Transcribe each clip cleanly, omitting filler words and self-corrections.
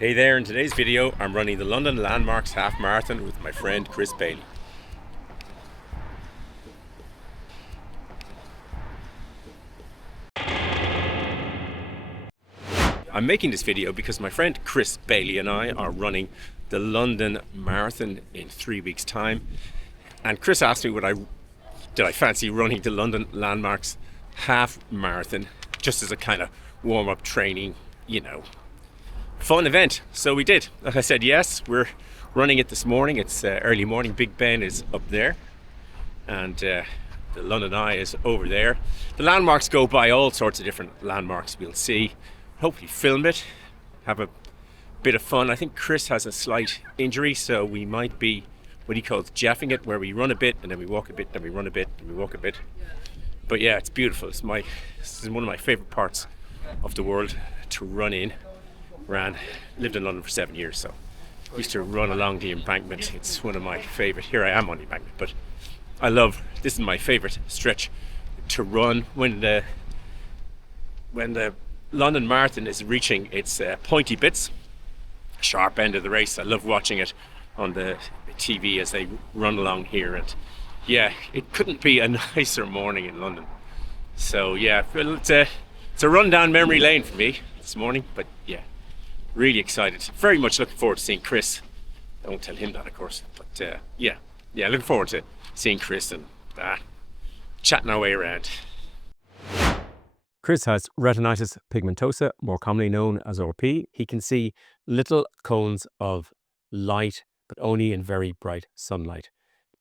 Hey there, in today's video I'm running the London Landmarks Half Marathon with my friend Chris Bailey. I'm making this video because my friend Chris Bailey and I are running the London Marathon in 3 weeks time, and Chris asked me did I fancy running the London Landmarks Half Marathon just as a kind of warm-up training, fun event. So we did. Like I said, yes, we're running it this morning. It's early morning. Big Ben is up there and the London Eye is over there. The landmarks go by, all sorts of different landmarks we'll see. Hopefully film it, have a bit of fun. I think Chris has a slight injury, so we might be what he calls jeffing it, where we run a bit and then we walk a bit, then we run a bit and we walk a bit. But yeah, it's beautiful. This is one of my favorite parts of the world to run in. Lived in London for 7 years, so I used to run along the embankment. It's one of my favorite. Here I am on the embankment, but this is my favorite stretch to run when the London Marathon is reaching its pointy bits, sharp end of the race. I love watching it on the TV as they run along here, and yeah, it couldn't be a nicer morning in London. So yeah, it's a run down memory lane for me this morning, but yeah, really excited. Very much looking forward to seeing Chris. I won't tell him that, of course, but yeah, looking forward to seeing Chris and chatting our way around. Chris has retinitis pigmentosa, more commonly known as RP. He can see little cones of light, but only in very bright sunlight.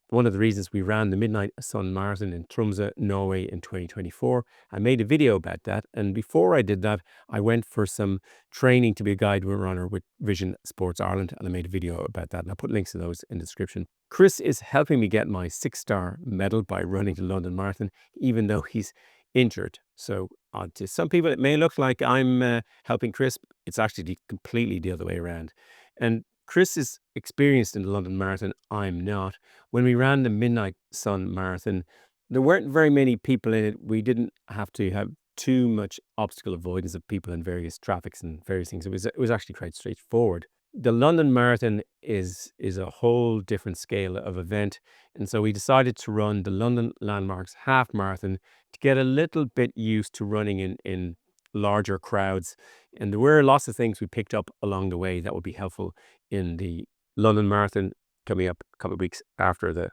One of the reasons we ran the Midnight Sun Marathon in Tromsø, Norway in 2024. I made a video about that, and before I did that, I went for some training to be a guide runner with Vision Sports Ireland, and I made a video about that, and I'll put links to those in the description. Chris is helping me get my 6-star medal by running the London Marathon, even though he's injured. So to some people, it may look like I'm helping Chris. It's actually completely the other way around. And Chris is experienced in the London Marathon. I'm not. When we ran the Midnight Sun Marathon, there weren't very many people in it. We didn't have to have too much obstacle avoidance of people in various traffics and various things. It was actually quite straightforward. The London Marathon is a whole different scale of event, and so we decided to run the London Landmarks Half Marathon to get a little bit used to running in larger crowds. And there were lots of things we picked up along the way that would be helpful in the London Marathon coming up a couple of weeks after the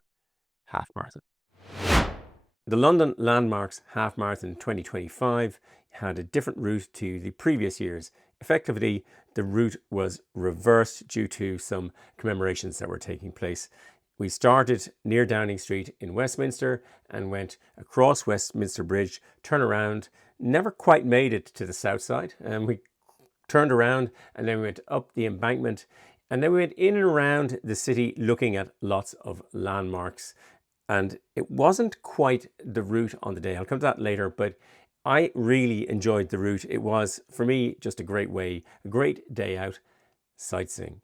half marathon. The London Landmarks Half Marathon 2025 had a different route to the previous years. Effectively, the route was reversed due to some commemorations that were taking place. We started near Downing Street in Westminster and went across Westminster Bridge, turned around, never quite made it to the south side, and we turned around and then we went up the embankment, and then we went in and around the city looking at lots of landmarks. And it wasn't quite the route on the day. I'll come to that later, but I really enjoyed the route. It was, for me, just a great day out sightseeing.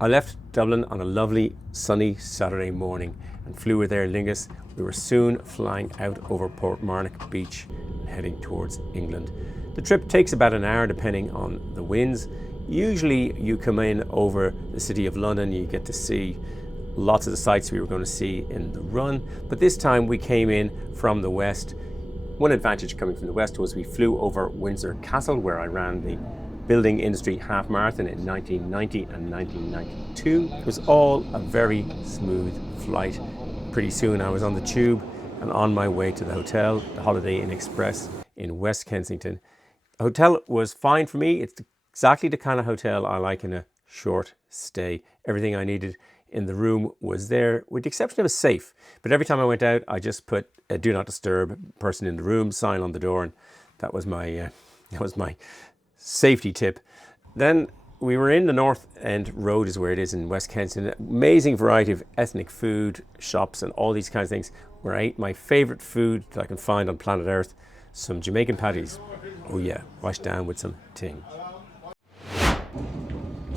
I left Dublin on a lovely sunny Saturday morning and flew with Aer Lingus. We were soon flying out over Portmarnock Beach and heading towards England. The trip takes about an hour depending on the winds. Usually you come in over the city of London, you get to see lots of the sights we were going to see in the run, but this time we came in from the west. One advantage coming from the west was we flew over Windsor Castle, where I ran the building industry half marathon in 1990 and 1992. It was all a very smooth flight. Pretty soon I was on the tube and on my way to the hotel, the Holiday Inn Express in West Kensington. The hotel was fine for me. It's exactly the kind of hotel I like in a short stay. Everything I needed in the room was there, with the exception of a safe. But every time I went out, I just put a do not disturb person in the room sign on the door, and that was my safety tip. Then we were in the North End Road, is where it is in West Kensington. Amazing variety of ethnic food shops and all these kinds of things, where I ate my favorite food that I can find on planet Earth, some Jamaican patties. Oh yeah, washed down with some ting.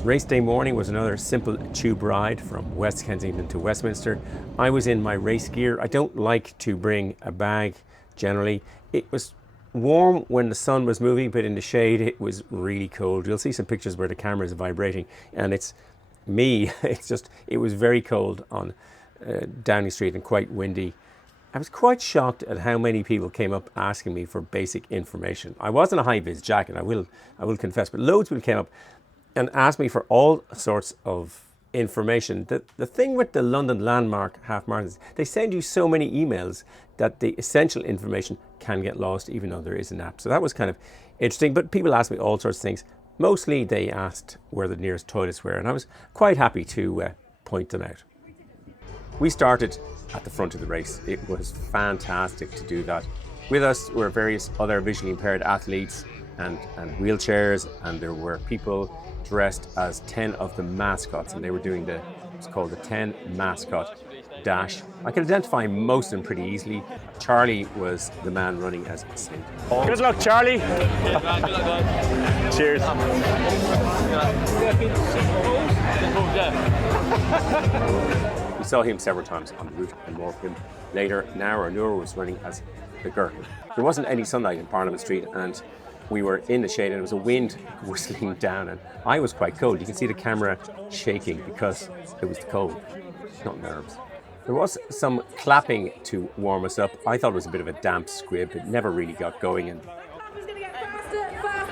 Race day morning was another simple tube ride from West Kensington to Westminster. I was in my race gear. I don't like to bring a bag generally. It was warm when the sun was moving, but in the shade it was really cold. You'll see some pictures where the camera is vibrating, and it's me. It was very cold on Downing Street and quite windy. I was quite shocked at how many people came up asking me for basic information. I was in a high-vis jacket, I will confess, but loads of people came up and asked me for all sorts of information. The thing with the London Landmark half marathons, they send you so many emails that the essential information can get lost, even though there is an app. So that was kind of interesting, but people asked me all sorts of things. Mostly they asked where the nearest toilets were, and I was quite happy to point them out. We started at the front of the race. It was fantastic to do that. With us were various other visually impaired athletes and wheelchairs, and there were people dressed as 10 of the mascots, and they were doing it's called the 10 mascot dash. I could identify most of them pretty easily. Charlie was the man running as a saint. Good luck, Charlie. Cheers. We saw him several times on the route and more of him later. Now Noor was running as the girl. There wasn't any sunlight in Parliament Street, and we were in the shade, and there was a wind whistling down, and I was quite cold. You can see the camera shaking because it was cold, not nerves. There was some clapping to warm us up. I thought it was a bit of a damp squib. It never really got going. And it's going to get faster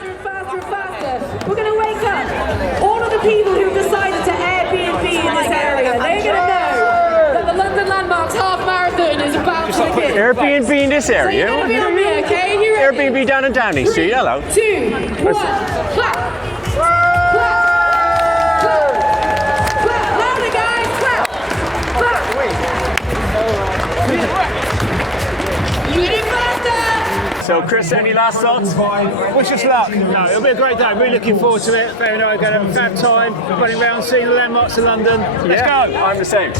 and faster. We're going to wake up all of the people who've decided to Airbnb in this area. They're going to know that the London Landmarks half marathon is about to begin. Airbnb in this area? So you're going to be on me, okay? You ready? Airbnb down in Downing Street. Hello. 2, 1, clap. So Chris, any last thoughts? Wish us luck. No, it'll be a great day. Really looking forward to it. Faye and I are going to have a fab time running around, seeing the landmarks of London. Let's go. I'm the same.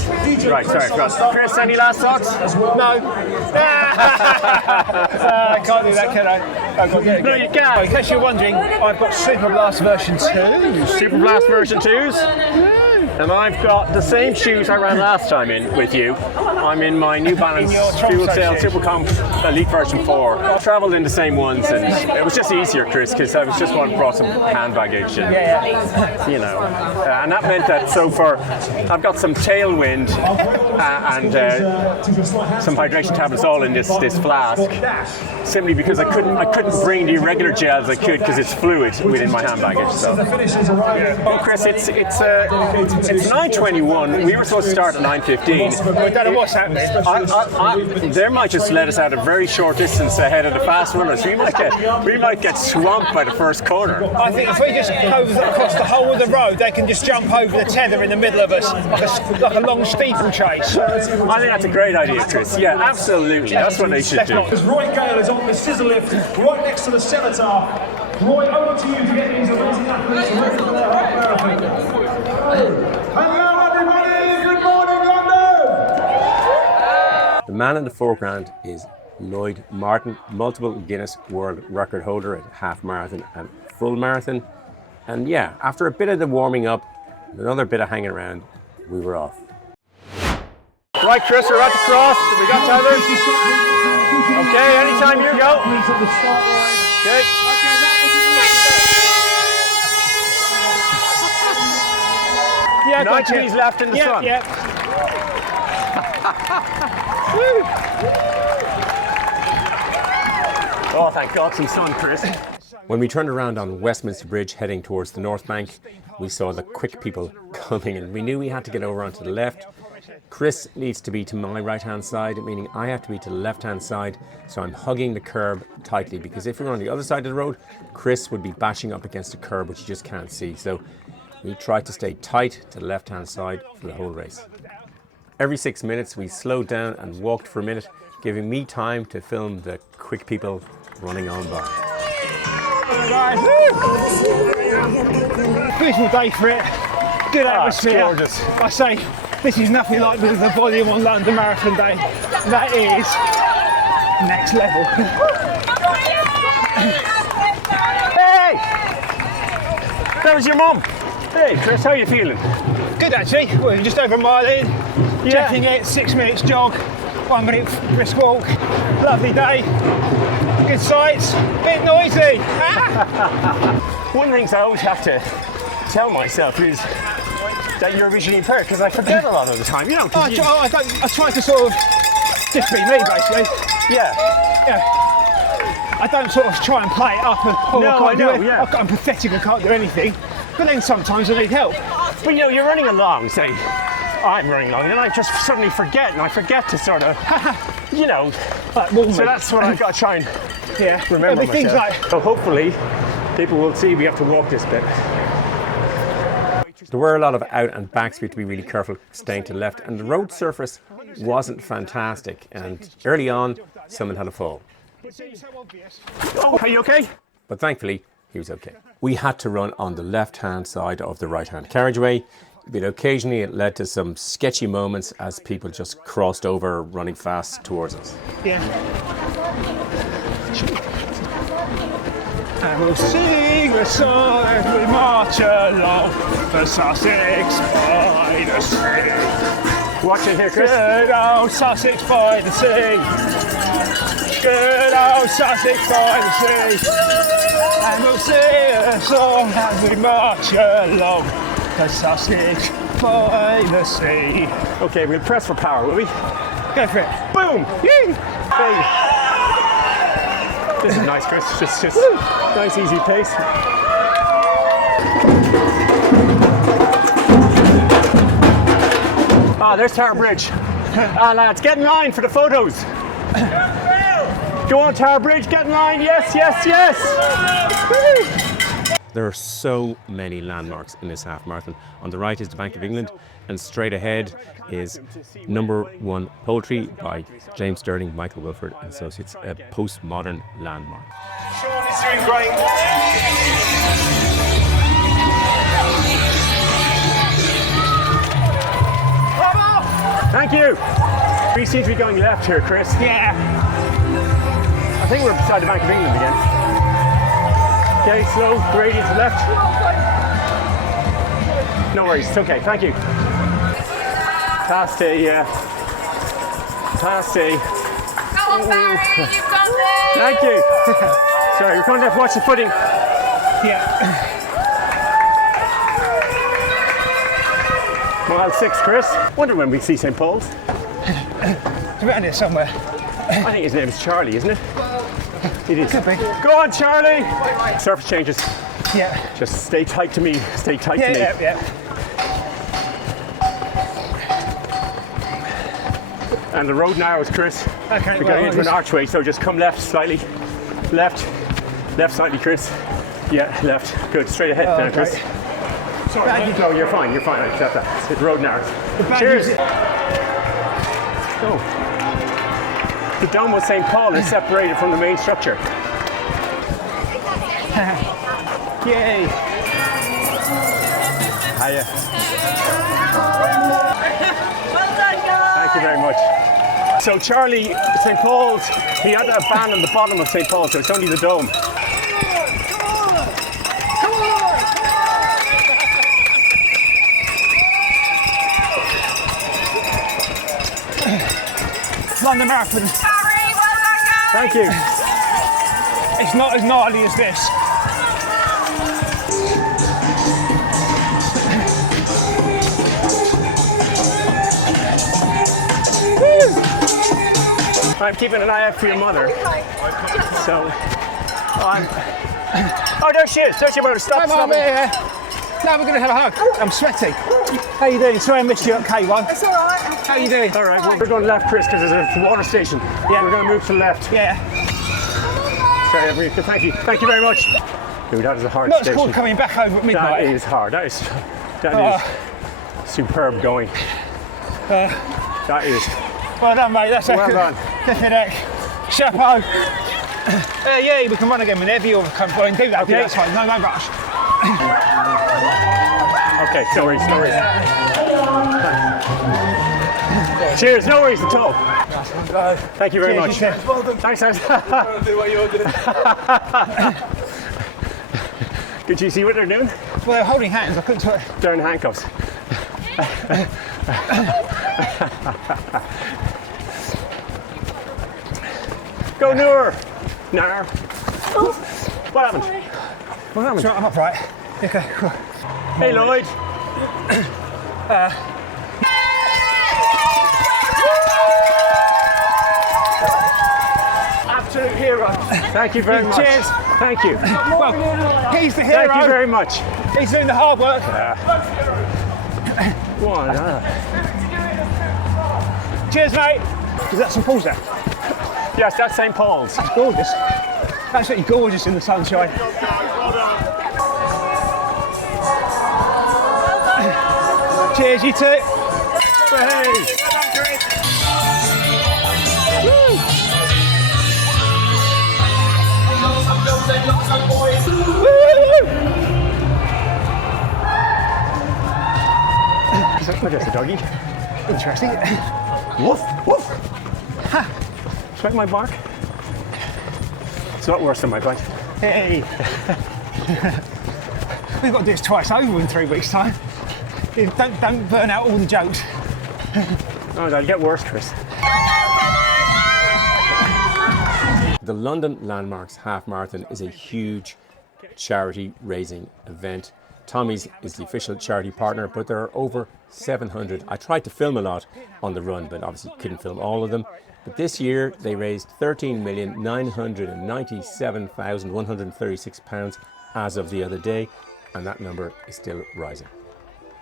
Right, sorry, Chris, any last thoughts? No. I can't do that, can I? No, you can. In case you're wondering, I've got Super Blast version 2. Super Blast version 2s? And I've got the same shoes I ran last time in with you. I'm in my New Balance Fuel Cell Supercomp Elite version 4. I travelled in the same ones, and it was just easier, Chris, because I was just brought some hand baggage, and you know, and that meant that so far I've got some tailwind and some hydration tablets all in this flask, simply because I couldn't bring the regular gels I could because it's fluid within my hand baggage. So, well, Chris, it's 9:21. We were supposed to start at 9:15. I don't know what's happening. They might just let us out a very short distance ahead of the fast runners. We might get swamped by the first corner. I think if we just go across the whole of the road, they can just jump over the tether in the middle of us, like a long steeplechase. I think that's a great idea, Chris. Yeah, absolutely. That's what they should do. Roy Gale is on the scissor lift right next to the cenotaph. Roy, over to you to get these amazing athletes ready for their half marathon. Hello everybody, good morning London! The man in the foreground is Lloyd Martin, multiple Guinness World Record holder at half marathon and full marathon. And yeah, after a bit of the warming up, and another bit of hanging around, we were off. Right, Chris, we're about to cross. We got tethers. Okay, anytime you go. Okay. Yeah, 90 meters left in the sun. Yeah. Oh, thank God, some sun, Chris. When we turned around on Westminster Bridge heading towards the North Bank, we saw the quick people coming, and we knew we had to get over onto the left. Chris needs to be to my right-hand side, meaning I have to be to the left-hand side, so I'm hugging the curb tightly, because if we were on the other side of the road, Chris would be bashing up against the curb, which you just can't see. So we tried to stay tight to the left-hand side for the whole race. Every 6 minutes, we slowed down and walked for a minute, giving me time to film the quick people running on by. Beautiful day for it. Good atmosphere. Gorgeous. I say, this is nothing like the volume on London Marathon Day. That is next level. Hey! That was your mum. Hey, Chris, how are you feeling? Good actually. We're just over a mile in. Checking it, 6 minutes jog, 1 minute brisk walk. Lovely day. Good sights, bit noisy. One of the things I always have to tell myself is that you're visually impaired, because I forget a lot of the time, you know. I try to sort of just be me, basically. Yeah. I don't sort of try and play it up and No, I know, yeah. I'm pathetic, I can't do anything. But then sometimes I need help. But you know, you're running along, say, I'm running along, and I just suddenly forget, and I forget to sort of, you know. So that's what I've got to try and remember myself. Things like, so hopefully, people will see we have to walk this bit. There were a lot of out and backs. We had to be really careful staying to the left, and the road surface wasn't fantastic, and early on someone had a fall, Oh, are you okay? but thankfully he was okay. We had to run on the left hand side of the right hand carriageway, but occasionally it led to some sketchy moments as people just crossed over running fast towards us. And we'll sing a song as we march along the Sussex by the sea. Watch it here, Chris. Good old Sussex by the sea. Good old Sussex by the sea. And we'll sing a song as we march along the Sussex by the sea. Okay, we'll press for power, will we? Go for it. Boom! Yay! Hey. This is nice, Chris. Just nice, easy pace. Ah, there's Tower Bridge. Lads, get in line for the photos. Go on, Tower Bridge, get in line. Yes, yes, yes. There are so many landmarks in this half marathon. On the right is the Bank of England, and straight ahead is Number 1 Poetry by James Sterling, Michael Wilford and Associates, a postmodern landmark. Sean is doing great. Thank you. We seem to be going left here, Chris. Yeah. I think we're beside the Bank of England again. Okay, slow, gradient to left. No worries, it's okay, thank you. Past A, yeah. Past A. Come on, Barry, you've got this! Thank you. Sorry, we're coming left, watch the footing. Yeah. Mile 6, Chris. Wonder when we see St. Paul's. It's around here somewhere. I think his name is Charlie, isn't it? It is. Could be. Go on, Charlie! Surface changes. Yeah. Just stay tight to me. Stay tight to me. Yeah. And the road narrows, Chris. Okay, We're well, going into an archway, so just come left slightly. Left slightly, Chris. Yeah, left. Good, straight ahead now, okay. Chris. Sorry, no, you're fine, I accept that. The road narrows. Cheers! Oh. The dome of St. Paul is separated from the main structure. Yay. Hiya. Well done, guys! Thank you very much. So Charlie, St. Paul's, he had a band on the bottom of St. Paul's, so it's only the dome. London Marathon. Barry, well done, guys! Thank you. It's not as gnarly as this. I'm keeping an eye out for your mother. So, oh, there she is. There she is. Stop. Come on, here. Now we're going to have a hug. I'm sweaty. How you doing? Sorry I missed you at K1. It's all right. How you doing? All right, well, we're going left, Chris, because there's a water station. Yeah, we're going to move to the left. Yeah. Sorry, thank you. Thank you very much. Dude, that is a hard Not station. called coming back over at midnight. That is hard. That is superb going. That is. Well done, mate. That's Well done. Definitely. Chapeau. Yeah, we can run again whenever you come by and do that. Okay. Yeah, that's fine. No rush. Okay, no worries, no worries. Cheers, no worries at all. Thank you very much. Well done. Thanks, guys. Could you see what they're doing? Well, they're holding hands. I couldn't tell. They're in handcuffs. Go Noor! No. What happened? What happened? I'm upright. Okay. Hey, Lloyd. Absolute hero. Thank you very much. Cheers. Thank you. Well, he's the hero. Thank you very much. He's doing the hard work. One. Cheers, mate. Is that St Paul's there? Yes, that's St. Paul's. It's gorgeous. Absolutely gorgeous in the sunshine. Cheers, you two. Hey. Look at the doggy. Interesting. Woof, woof. Ha. Sweat my bark. It's not worse than my bite. Hey. We've got to do this twice over in 3 weeks' time. Don't burn out all the jokes. Oh, that'll get worse, Chris. The London Landmarks Half Marathon is a huge charity raising event. Tommy's is the official charity partner, but there are over 700. I tried to film a lot on the run, but obviously couldn't film all of them. But this year they raised £13,997,136 as of the other day, and that number is still rising.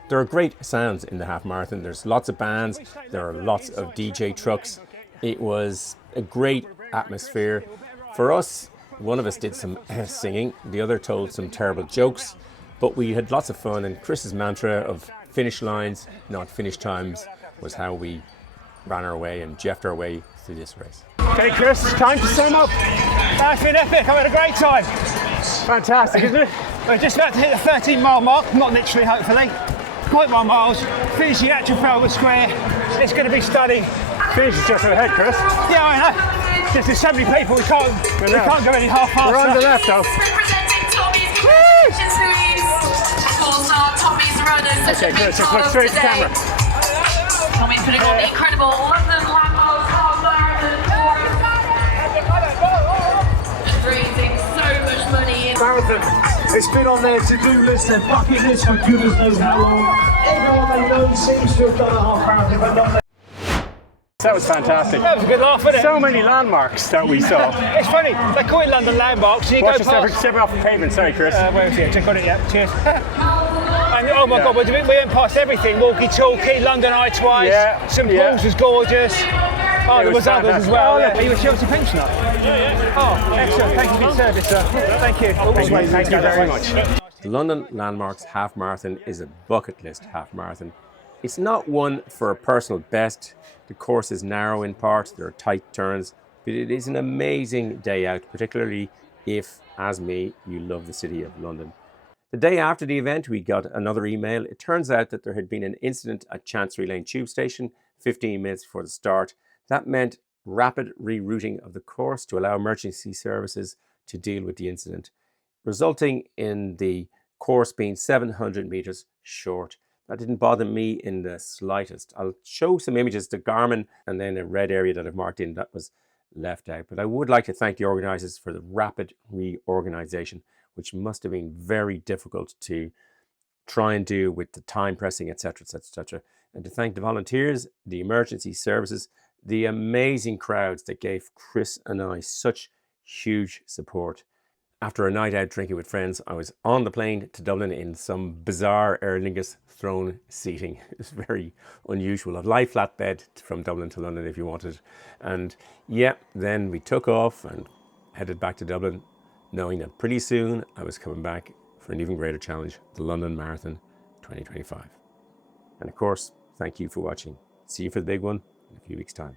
There are great sounds in the half marathon. There's lots of bands, there are lots of DJ trucks. It was a great atmosphere. For us, one of us did some singing, the other told some terrible jokes, but we had lots of fun, and Chris's mantra of finish lines, not finish times, was how we ran our way and jeffed our way through this race. Okay, Chris, time to sum up. That's been epic. I've had a great time. Fantastic, isn't it? We're just about to hit the 13-mile mark, not literally, hopefully. 0.1 miles, finishing at Trafalgar Square. It's going to be stunning. Finish is just ahead, Chris. Yeah, I know. Just there's so many people, we can't go any half faster. We're on the left, though. Representing Tommy's Congratulations, Louise. Of course, our Tommy's runners. Okay, Chris, just look straight at the camera. Tommy putting on the incredible London Landmarks Half Marathon. Raising so much money in Marathon. It's been on their to-do list, their bucket list for goodness knows how long. Everyone they know seems to have done a half marathon, but not. That was fantastic. That was a good laugh, wasn't it? So many landmarks that we saw. It's funny, they call it London Landmarks, and you Watch go yourself, past... step off the pavement, sorry, Chris. Where is it? Check on it, yeah. Cheers. And oh my God, we went past everything. Walkie-talkie, London Eye twice. Yeah, St Paul's was gorgeous. Oh, there was others as well. fantastic. Are you a Chelsea pensioner? Yeah. Oh, excellent. Thank you for your service, sir. Thank you. Thank you very much. The London Landmarks Half Marathon is a bucket list half marathon. It's not one for a personal best. The course is narrow in part, there are tight turns, but it is an amazing day out, particularly if, as me, you love the city of London. The day after the event, we got another email. It turns out that there had been an incident at Chancery Lane Tube Station 15 minutes before the start. That meant rapid rerouting of the course to allow emergency services to deal with the incident, resulting in the course being 700 meters short. That didn't bother me in the slightest. I'll show some images to Garmin and then a red area that I've marked in that was left out. But I would like to thank the organisers for the rapid reorganisation, which must have been very difficult to try and do with the time pressing, etc., etc., etc. And to thank the volunteers, the emergency services, the amazing crowds that gave Chris and I such huge support. After a night out drinking with friends, I was on the plane to Dublin in some bizarre Aer Lingus throne seating. It was very unusual. A lie flat bed from Dublin to London if you wanted. And yeah, then we took off and headed back to Dublin, knowing that pretty soon I was coming back for an even greater challenge, the London Marathon 2025. And of course, thank you for watching. See you for the big one in a few weeks' time.